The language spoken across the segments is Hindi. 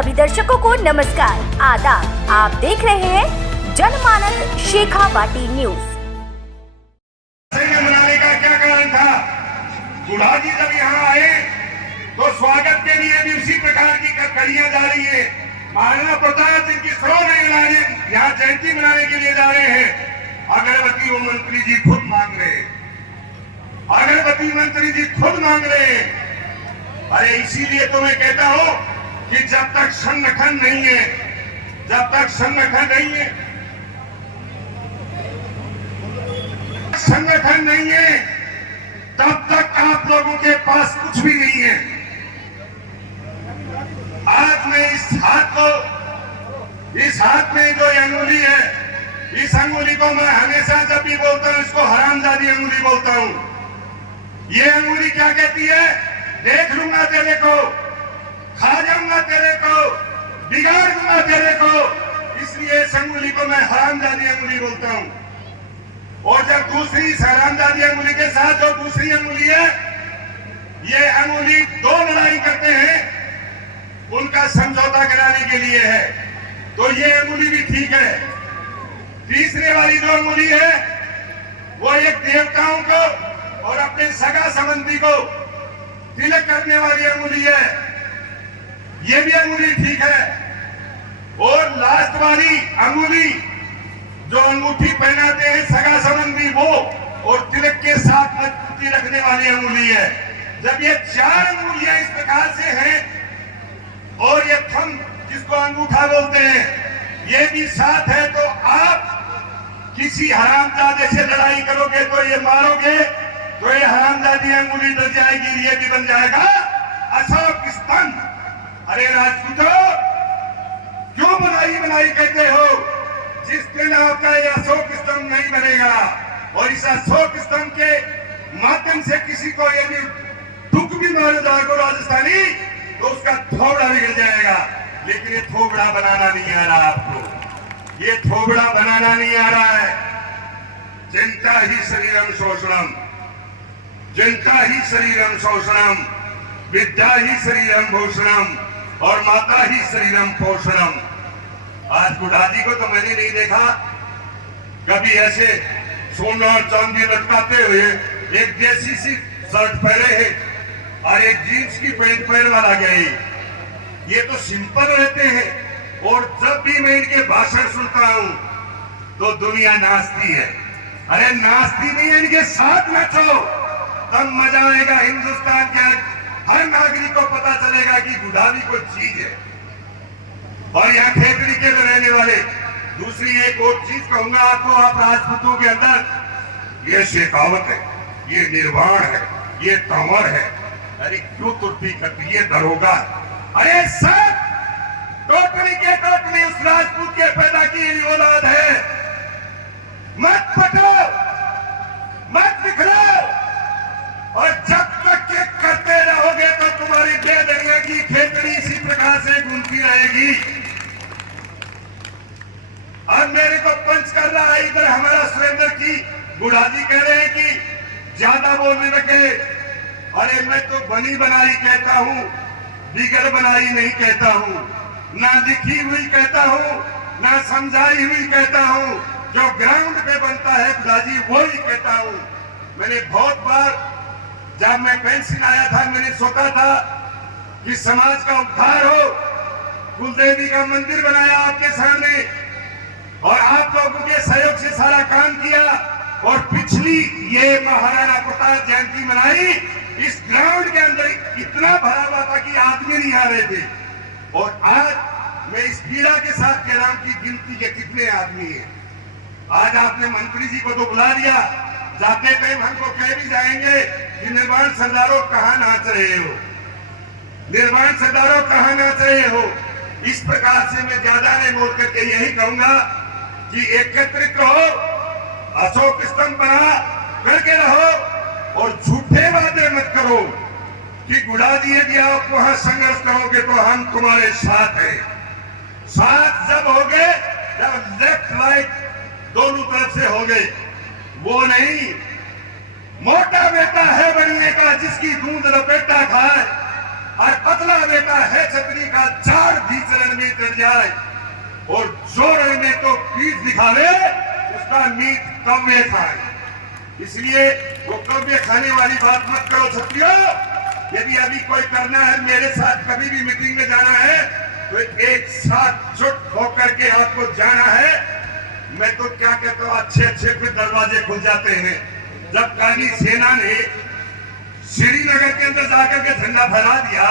सभी दर्शकों को नमस्कार, आदाब। आप देख रहे हैं जनमानस शेखावाटी न्यूज। मनाने का क्या कारण था? गुढ़ा जी जब यहाँ आए तो स्वागत के लिए भी उसी प्रकार की कड़ियां जा रही है। महाराणा प्रताप जिनकी 100 नहीं मनाने, यहाँ जयंती मनाने के लिए जा रहे हैं। अगरबत्ती वो मंत्री जी खुद मांग रहे हैं, अगरबत्ती मंत्री जी खुद मांग रहे हैं। अरे इसीलिए तो मैं कहता हूं कि जब तक संगठन नहीं है, जब तक संगठन नहीं है, संगठन नहीं है, तब तक आप लोगों के पास कुछ भी नहीं है। आज मैं इस हाथ में जो अंगुली है, इस अंगुली को मैं हमेशा जब भी बोलता हूं इसको हरामजादी अंगुली बोलता हूं। ये अंगुली क्या कहती है? देख लूंगा तेरे को, खा जाऊंगा तेरे को, बिगाड़ दूंगा तेरे को। इसलिए इस अंगुली को मैं हरामजादी अंगुली बोलता हूं। और जब दूसरी हरामजादी अंगुली के साथ जो दूसरी अंगुली है, ये अंगुली दो लड़ाई करते हैं, उनका समझौता कराने के लिए है, तो ये अंगुली भी ठीक है। तीसरे वाली जो अंगुली है वो एक देवताओं को और अपने सगा संबंधी को तिलक करने वाली अंगुली है, ये भी अंगुली ठीक है। और लास्ट वाली अंगुली जो अंगूठी पहनाते हैं सगा संबंधी वो, और तिलक के साथ मजबूती रखने वाली अंगुली है। जब ये 4 अंगुलियां इस प्रकार से हैं और ये थंब जिसको अंगूठा बोलते हैं ये भी साथ है, तो आप किसी हरामजादे से लड़ाई करोगे तो ये मारोगे तो ये हरामजादी अंगुली डर जाएगी, ये भी बन जाएगा अशोक स्तंभ। अरे राजपूतों, क्यों बनाई कहते हो? जिस दिन आपका ये अशोक स्तंभ नहीं बनेगा और इस अशोक स्तंभ के माध्यम से किसी को यदि दुख भी मारे जाएगा राजस्थानी तो उसका थोबड़ा बिगड़ जाएगा। लेकिन ये थोबड़ा बनाना नहीं आ रहा आपको, ये थोबड़ा बनाना नहीं आ रहा है। चिंता ही शरीरम शोषणम, जनता ही शरीरम शोषणम, विद्या ही शरीरम भूषणम और माता ही शरीरम पोषणम। आज गुढ़ा जी को तो मैंने नहीं देखा कभी ऐसे सोना और चांदी लटकाते हुए एक देसी सी शर्ट पहने है और एक जींस की पैंट पहन वाला गए। ये तो सिंपल रहते हैं और जब भी मैं इनके भाषण सुनता हूं तो दुनिया नाचती है। अरे नाचती नहीं है, इनके साथ नाचो तब मजा आएगा। हिंदुस्तान के हर नागरिक को पता चलेगा कि गुढ़ा भी कोई चीज है। और यहाँ खेतड़ी के रहने वाले दूसरी एक और चीज कहूंगा आपको, आप राजपूतों के अंदर ये शेखावत है, ये निर्वाण है, ये तंवर है। अरे क्यों तुर्ती करती? ये दरोगा। अरे सब टोटली के टोटली उस राजपूत के पैदा की औलाद है। मत पटो, मत बिखरो, और जब तक के करते रहोगे तो तुम्हारी बेदरिया की खेतड़ी इसी प्रकार से घूमती रहेगी। अब मेरे को पंच कर रहा है इधर हमारा सुरेंद्र की गुढ़ा जी कह रहे हैं कि ज्यादा बोलने लगे। अरे मैं तो बनी बनाई कहता हूं, बिगड़ बनाई नहीं कहता हूं, ना लिखी हुई कहता हूं, ना समझाई हुई कहता हूं। जो ग्राउंड पे बनता है गुढ़ा जी वो ही कहता हूं। मैंने बहुत बार जब मैं पेंशन आया था मैंने सोचा था कि समाज का उद्धार हो, कुलदेवी का मंदिर बनाया आपके सामने और आप लोगों के सहयोग से सारा काम किया और पिछली ये महाराणा प्रताप जयंती मनाई। इस ग्राउंड के अंदर इतना भरा हुआ था कि आदमी नहीं आ रहे थे। और आज मैं इस पीड़ा के साथ कह रहा हूं कि गिनती के कितने आदमी हैं। आज आपने मंत्री जी को तो बुला दिया, जाते टाइम हमको कह भी जाएंगे कि निर्वाण सरदारों कहाँ नाच रहे हो, निर्वाण सरदारों कहाँ नाच रहे हो। इस प्रकार से मैं ज्यादा नहीं बोल करके यही कहूंगा कि एकत्रित रहो, अशोक स्तंभ बना करके रहो और झूठे वादे मत करो कि गुढ़ा जी यदि आप वहां संघर्ष करोगे तो हम तुम्हारे साथ हैं। साथ जब होगे, जब लेफ्ट राइट दोनों तरफ से होगे, वो नहीं मोटा बेटा है बनने का जिसकी दूध लपेटा खाए और पतला बेटा है छतरी का झाड़ बीच में चढ़ जाए और जोर में तो पीठ दिखावे, उसका मीट कव्वे खाए। इसलिए वो कव्वे खाने वाली बात मत करो छत्रियों। यदि अभी कोई करना है, मेरे साथ कभी भी मीटिंग में जाना है, तो एक साथ जुट होकर के आपको जाना है। मैं तो क्या कहता हूँ, अच्छे अच्छे फिर दरवाजे खुल जाते हैं। जब काली सेना ने श्रीनगर के अंदर जाकर के झंडा फहरा दिया,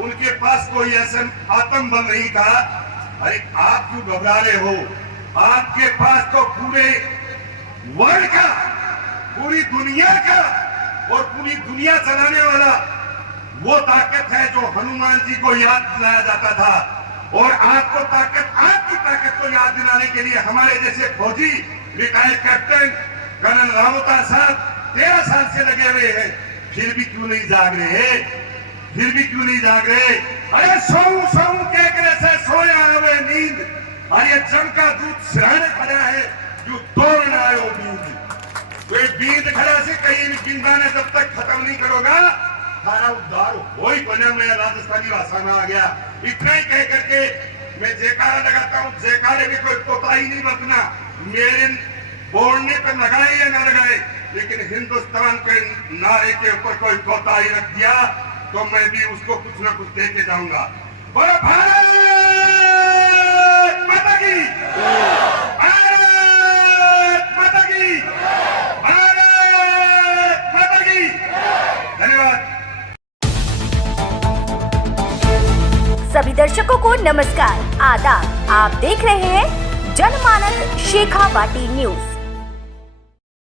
उनके पास कोई ऐसा आतंक बल नहीं था। अरे आप क्यों घबरा रहे हो? आपके पास तो पूरे वर्ल्ड का, पूरी दुनिया का और पूरी दुनिया चलाने वाला वो ताकत है जो हनुमान जी को याद दिलाया जाता था। और आपको ताकत, आपकी ताकत को याद दिलाने के लिए हमारे जैसे फौजी रिटायर्ड कैप्टन कर्नल रावता साहब 13 साल से लगे हुए हैं। फिर भी क्यों नहीं जाग रहे? फिर भी क्यों नहीं जाग रहे? अरे सोऊं सोऊं के करे से सोया हवे नींद, अरे जम का दूध सिराने खड़ा है जो दौड़ आयो बींद। कोई बींद खड़ा से कहीं भी बिंदा ने जब तक खत्म नहीं करोगा, सारा उद्धार हो ही बने। मैं राजस्थानी भाषा में आ गया। इतना ही कह करके मैं जयकारा लगाता हूँ। जयकारे में कोई कोताही नहीं बरतना। मेरे बोलने पर लगाए या ना लगाए, लेकिन हिंदुस्तान के नारे के ऊपर कोई कोताही रख दिया तो मैं भी उसको कुछ ना कुछ दे के जाऊंगा। बोलो भारत माता की, भारत माता की, भारत माता की। धन्यवाद। सभी दर्शकों को नमस्कार, आदाब। आप देख रहे हैं जनमानस शेखावाटी न्यूज।